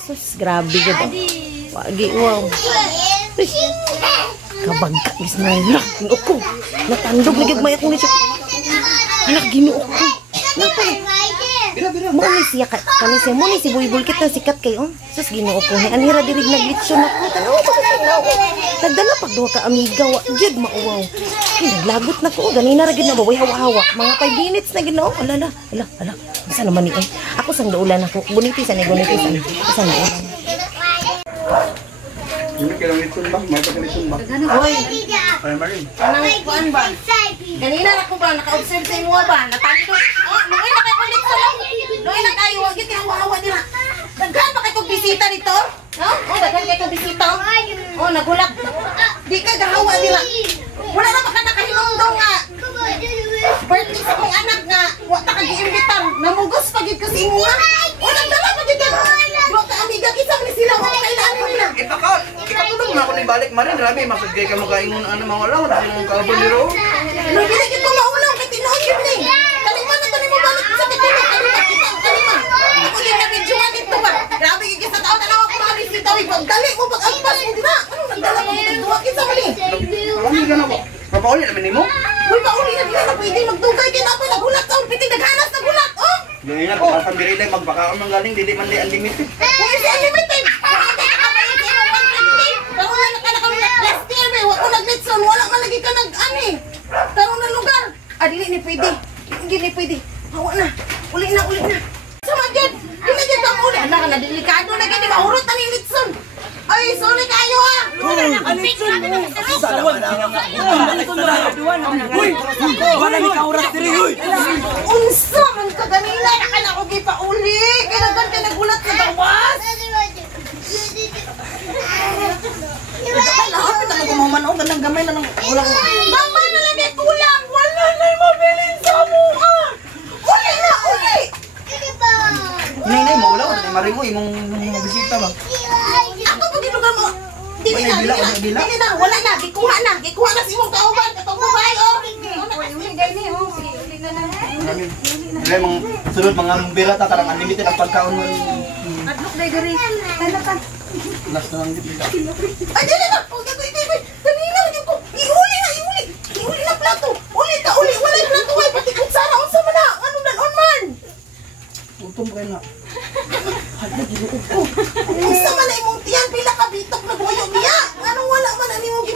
Sus, grabe ka ba? Wagi, wow. Kabagka, gis na lang. Ginuok ko. Natandog na gagmay akong nisip. Anak, ginuok ko. Napay. Muni siya, kanisa, muni si Buibul kita sikat kayo. Sus, ginuok ko. Anira dirig naglitsyon ako. Tanaw, pagkatanaw. Nagdala pag duha ka amiga, wagid mauwaw. Naglagot na ko. Ganina ragid na baway hawa-hawa. Mga 5 minutes na ginawa. Ala. Bisa naman ni ay. Ako sang daulan ako. Gunitisan. Isang daulan. Hindi ka lang litson ba? May pagkalitson ba? Hoy! Ay, Marin. Anong kuan ba? Kanina ako ba? Naka-observe sa imo ba? Natandog. Oh, nung ay nakakulit sa lang. Nung ay nakayo. Wagit yung hawa nila. Daghan pa kayo bisita dito? No? Oh, daghan kayo bisita. Oh, nagulak. Di ka gahawa nila. Wala na baka nakahinumdong nga. Birthday sa kong anak nga. Wata ka giimbitan. Namugos pagid kasi imo nga. O, nagdala pagid ka. Dua ka amiga. Kisang ni sila. Wala kailangan nila. Ikatulog na ako ni balik, Marin. Grabe, masagay ka makaingon ano mga wala. Wala mong kaabuliro. Nung ginigit ko maulang. Katinoon yun eh. Kalima na tanin mo balik sa katinoon. Kalima. Ako din na-videoan dito ba? Grabe kikis sa taon na lang ako mga bisita. Pagdali mo, pag-agpas mo din na. Ano nagdala mo? Dua kisa mali. Marami ka na ba? Papauli naman ni mo? Uy, pauli na nila na pwede magdugay. Kinapay nagulat sa piting. Naghanas nagulat. Oh! Ganyan na, kung pambirilay, magbakaon ng galing, dili man li unlimited. Uy, si unlimited. Last year, may wako nag-litson. Wala man lagi ka nag-ani. Tarong na lugar. Dili ni pwede. Hindi ni pwede. Hawa na. Uli na. Sama dyan. Hindi dyan kang uli. Anak na, delikado na gani. Mahurot na ni litson. Ay, sorry kayo ah. Wala ni kauras diri hoy. Unsa man ka ganila na kana ko gipauli. Kaya nagan ka nagulat sa tawas. Lahat na gumaman o ganang gamay na nang wala ko. Mama na lang may kulang. Wala na mabilin sa mua. Uli na, uli. Nay, maulaw na ni Marin mo, imong bisita ba? Ako po ginugan mo. Dili na, wala na. Gikuha na si imong kauban. Katong babae, oh. Dili mong sunod mga lumbira ta karang unlimited ang pagkaon mo. Adlok na gari. Talakan. Last na lang dito. Ay, dili na. Kanina yun ko. Iuli na plato. Uli. Wala yung plato. Ay, pati kung sana. Unsa man na. Anong danon man? Utom kayo na. Unsa man na imong tiyan. Pila ka bitok na buhayo niya. Anong wala man na imong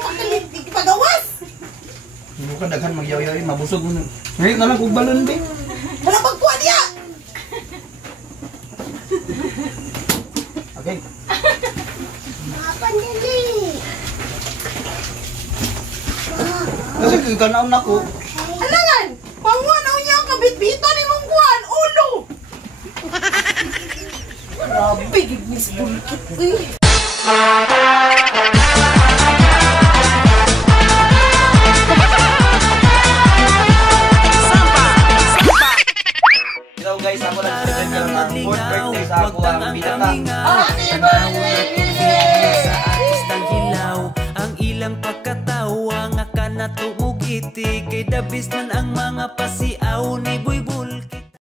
ipagawas? Hindi ka daghan magyaw-yaw, mabusog mo. Ngayon na lang kung balon din. Wala pagkuha niya. Okay. Kasi kaganaon na ko. Alangan. Panguan na niya ang kabit-bito ni mong kuhan. Ulo. Grabe. Gignis bulkit. Hello guys, ako lang celebrate ng 4th birthday sa ako ang binata. Happy birthday! Sa artistang hilaw ang ilang pagkatawa nga ka natugugiti kay dabis man ang mga pasiaw ni Buibul.